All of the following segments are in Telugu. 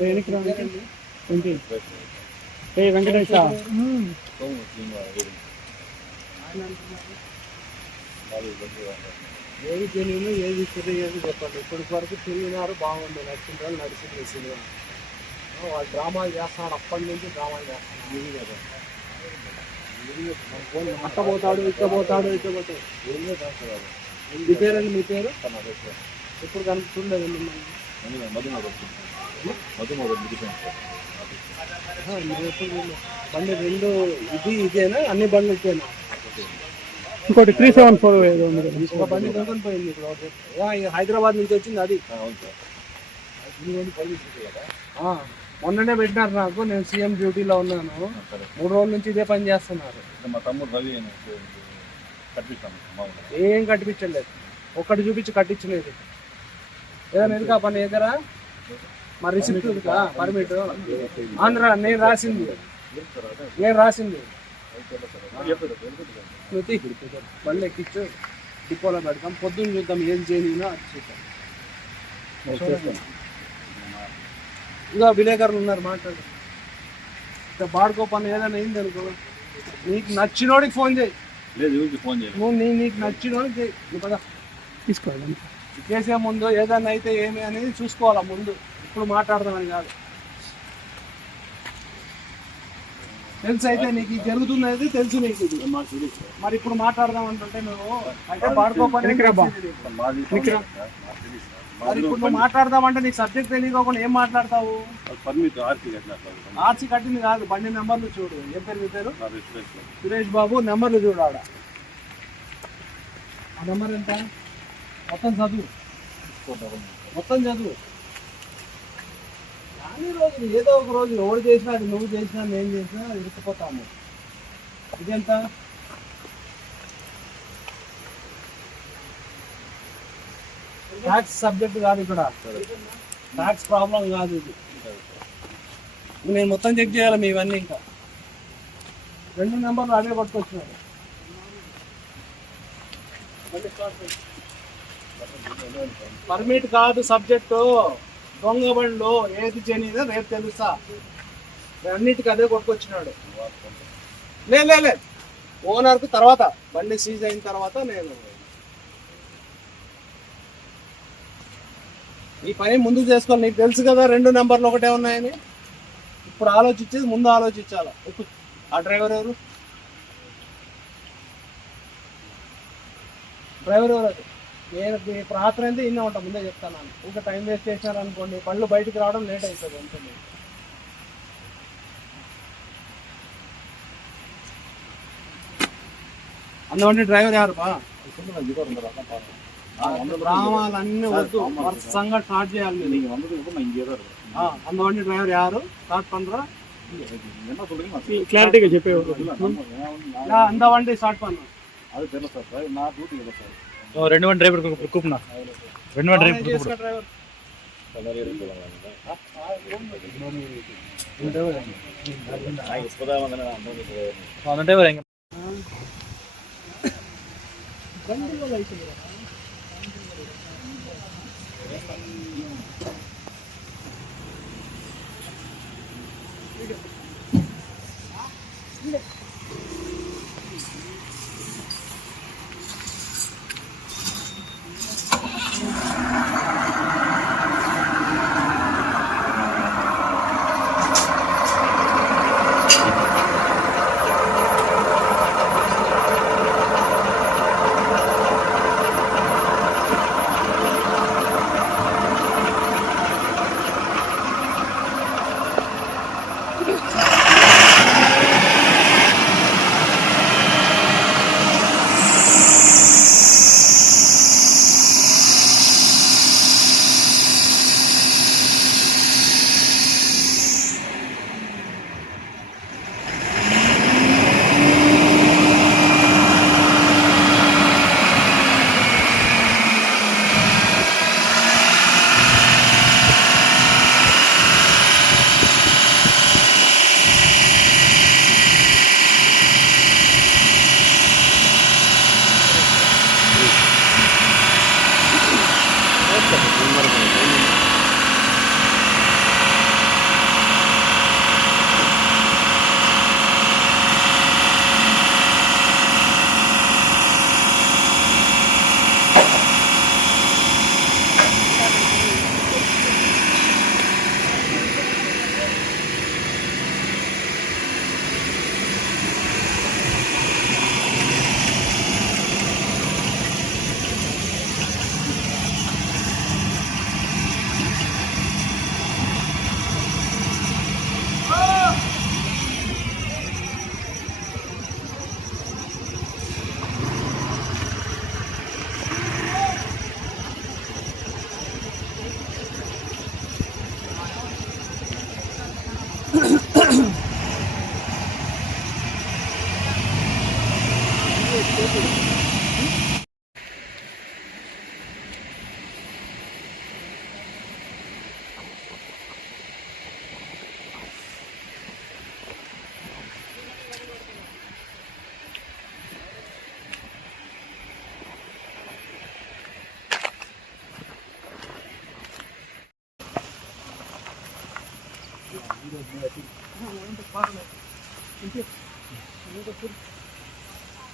దేనికి రా ఏంటి ఏ వెంకటేశ ఏది తెలియదు ఏది తెలియదు చెప్పండి ఇప్పటి వరకు తిరిగినారు బాగుంది నచ్చిన వాళ్ళు నడిచింది సినిమా ఆ, వాడు డ్రామాలు చేస్తున్నాడు అప్పటి నుంచి డ్రామాలు చేస్తున్నాడు అట్ట పోతాడు ఇట్ట పోతాడు ఇట్ట పోతాడు. మీ పేరండి మీ పేరు? ఎప్పుడు చూడలేదు. బండి రెండు ఇది ఇదేనా? అన్ని బండ్లు ఇచ్చేనా ఇంకోటి త్రీ సెవెన్ ఫోర్. ఒక బండి దొంగని పోయింది ఇప్పుడు ఒకటి. ఆ, ఈ హైదరాబాద్ నుంచి వచ్చింది అది. ఆ, మొన్ననే పెట్టినారు నాకు నేను సీఎం డ్యూటీలో ఉన్నాను. మూడు రోజుల నుంచి ఇదే పని చేస్తున్నారు. మా తమ్ముడు రవి ఏం కట్టించలేదు ఒక్కటి చూపించి కట్టించలేదు. ఏదైనా ఎందుకు పని దగ్గర మా రిసిప్ట్ ఉందిగా పర్మిట్. ఆంధ్ర నేను రాసింది. నేను రాసింది. బండి ఎక్కించు. డిపోలో పెడతాం. పొద్దున్న చూద్దాం ఏం చేయను అది చూద్దాం ఇంకా విలేకరులు ఉన్నారు మాట్లాడు. ఇంకా బాడుకో పని ఏదైనా అయింది అనుకో నీకు నచ్చినోడికి ఫోన్ చేయి. లేదు ఎవరికి ఫోన్ చేయాలి నువ్వు నీ నీకు నచ్చినోడికి చేయి. నువ్వు పద. తీసుకోవాలి చేసే ముందు ఏదైనా అయితే ఏమి అనేది చూసుకోవాలా ముందు. ఇప్పుడు మాట్లాడదామని కాదు. తెలుసు అయితే నీకు ఇది జరుగుతున్నది తెలుసు నీకు ఇది. మరి ఇప్పుడు మాట్లాడదాం అంటుంటే నువ్వు అంటే బాడుకో పని వెనక్కి బా. మాది ఇక్కడ. మరి ఇప్పుడు నువ్వు మాట్లాడదామంటే నీకు సబ్జెక్ట్ తెలియకోకుండా ఏం మాట్లాడతావు? ఆర్సీ కట్టింది కాదు బండి నెంబర్లు చూడు. ఏం పేరు మీ పేరు? సురేష్ బాబు నెంబర్లు చూడు ఆడ. ఆ నెంబర్ ఎంత? మొత్తం చదువు. మొత్తం చదువు. కానీ రోజు ఏదో ఒక రోజు ఎవడు చేసినా అది నువ్వు చేసినా నేను చేసినా ఇరుక్కుపోతాము. ఇదెంత? ట్యాక్స్ సబ్జెక్ట్ కాదు ఇక్కడ. ట్యాక్స్ ప్రాబ్లం కాదు ఇది. నేను మొత్తం చెక్ చేయాలి మీ ఇవన్నీ ఇంకా. రెండు నెంబర్లు అవే పట్టుకొచ్చినారు. పర్మిట్ కాదు సబ్జెక్టు దొంగ బండ్లు ఏది చేయనిదో రేపు తెలుసా అన్నిటికీ అదే కొట్టుకొచ్చినాడు. లేదు లేదు ఓనర్కు తర్వాత బండి సీజ్ అయిన తర్వాత నేను ఈ పని ముందు చేసుకోవాలి. నీకు తెలుసు కదా రెండు నెంబర్లు ఒకటే ఉన్నాయని. ఇప్పుడు ఆలోచించేది ముందు ఆలోచించాలి. ఎక్కు. ఆ డ్రైవర్ ఎవరు? డ్రైవర్ ఎవరు అది? నేను ఇప్పుడు రాత్రి అయితే ఇన్నే ఉంటా ముందే చెప్తాను ఇంకా టైం వేస్ట్ చేసినారు అనుకోండి పళ్ళు బయటికి రావడం లేట్ అవుతుంది ఉంటుంది అందువల్ల డ్రైవర్ ఎవరు బా గ్రామాలన్నీ వద్దు వరుసంగా స్టార్ట్ చేయాలి మీరు. நீங்கள் வந்ததுக்கு அப்புறம் நான் இங்கே தான் இருக்கேன் ఆ, అందువల్ల డ్రైవర్ யாரு ஸ்டார்ட் பண்றா என்ன சொல்றீங்க நான் క్లారిటీగా చెప్పేవారు இல்ல, நம்ம- நான் வந்து- நான் நான் அந்த வண்டி ஸ்டார்ட் பண்ணு அது தெரியல சார் டிரைவர் நான் டியூட்டி இல்லை சார் రెండు వందల డ్రైవర్ కూపునా రెండు వందల driver driver driver 이거 뭐야 지금 이거 바로 이거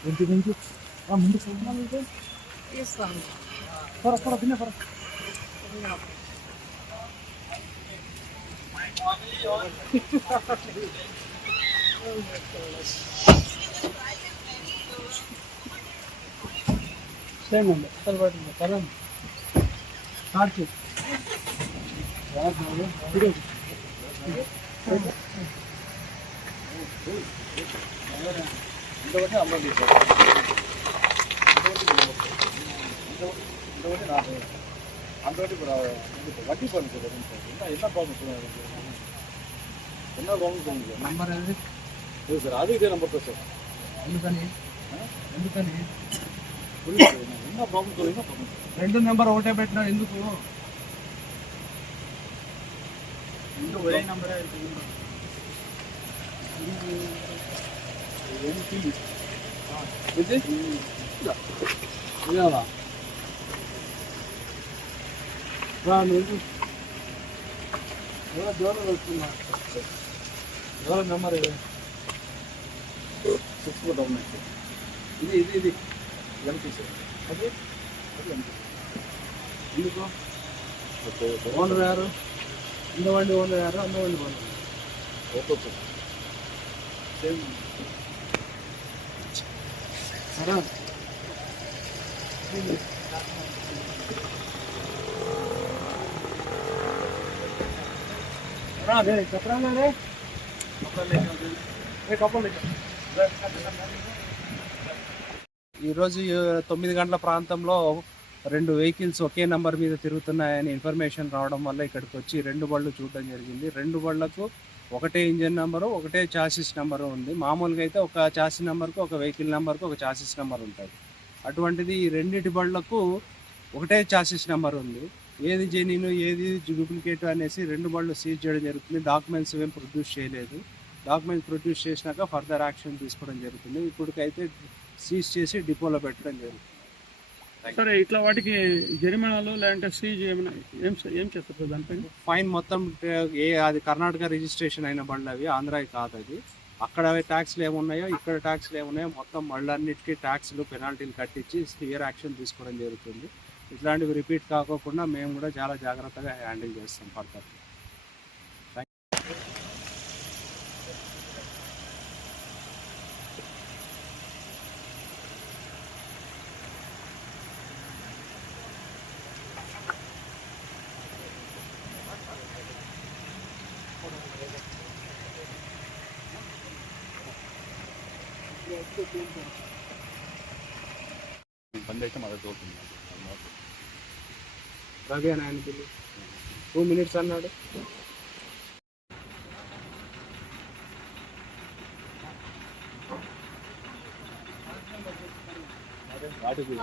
ముందు నుంచి ముందు చూద్దాం ఇస్తాను పొర పొర తిన్న పొర సేమ్ అండి తర్వాత కరెంట్ కార్తీక్ ఇంకొకటి అమ్మ తీసుకో ఇంకొకటి నాకు అంతటి వడ్డీ పని సార్ ఎంత ఎంత బాగుంటుంది ఎంత బాగుంటుంది నంబర్ అనేది లేదు సార్ అది ఇదే నెంబర్తో సార్ ఎందుకని ఎందుకని ఎంత ప్రాబ్లమ్స్ ఎంత ప్రాబ్లమ్స్ రెండు నెంబర్ ఒకటే పెట్టినా ఎందుకు? రెండు ఒకే నెంబర్ 그지? 이리 봐 와, 너도. 내가 너를 넣었구나. 너를 몇 마리 ఇది ఇది ఇది ఎంపీసీ అది అది ఎంపీ ఎందుకు ఓనర్ యారు ఇందవండి ఓనర్ యారు అందవండి ఓకే ఈరోజు తొమ్మిది గంటల ప్రాంతంలో రెండు వెహికల్స్ ఒకే నంబర్ మీద తిరుగుతున్నాయని ఇన్ఫర్మేషన్ రావడం వల్ల ఇక్కడికి వచ్చి రెండు బళ్ళు చూడడం జరిగింది. రెండు బళ్ళకు ఒకటే ఇంజన్ నెంబరు ఒకటే చాసిస్ నెంబరు ఉంది. మామూలుగా అయితే ఒక చాసిస్ నెంబర్కు ఒక వెహికల్ నెంబర్కు ఒక చాసిస్ నెంబర్ ఉంటుంది అటువంటిది ఈ రెండిటి బళ్ళకు ఒకటే చాసిస్ నెంబర్ ఉంది. ఏది జెన్యున్ ఏది డూప్లికేట్ అనేసి రెండు బళ్ళు సీజ్ చేయడం జరుగుతుంది. డాక్యుమెంట్స్ ఏం ప్రొడ్యూస్ చేయలేదు. డాక్యుమెంట్స్ ప్రొడ్యూస్ చేసినాక ఫర్దర్ యాక్షన్ తీసుకోవడం జరుగుతుంది. ఇప్పటికైతే సీజ్ చేసి డిపోలో పెట్టడం జరుగుతుంది. సరే ఇట్లా వాటికి జరిమానాలు లేదంటే సీజ్ ఏమైనా ఏం ఏం చేస్తారు సార్ దానిపైన? ఫైన్ మొత్తం ఏ అది కర్ణాటక రిజిస్ట్రేషన్ అయిన బండ్లు అవి ఆంధ్రాకి కాదు అది. అక్కడ ట్యాక్స్లు ఏమున్నాయో ఇక్కడ ట్యాక్స్లు ఏమున్నాయో మొత్తం బళ్ళన్నిటికీ ట్యాక్స్లు పెనాల్టీలు కట్టించి సివియర్ యాక్షన్ తీసుకోవడం జరుగుతుంది. ఇట్లాంటివి రిపీట్ కాకోకుండా మేము కూడా చాలా జాగ్రత్తగా హ్యాండిల్ చేస్తాం ఫర్దర్ బండి అయితే మళ్ళీ తోలుతుంది రవి అని ఆయన పిల్లి టూ మినిట్స్ అన్నాడు. వాటికి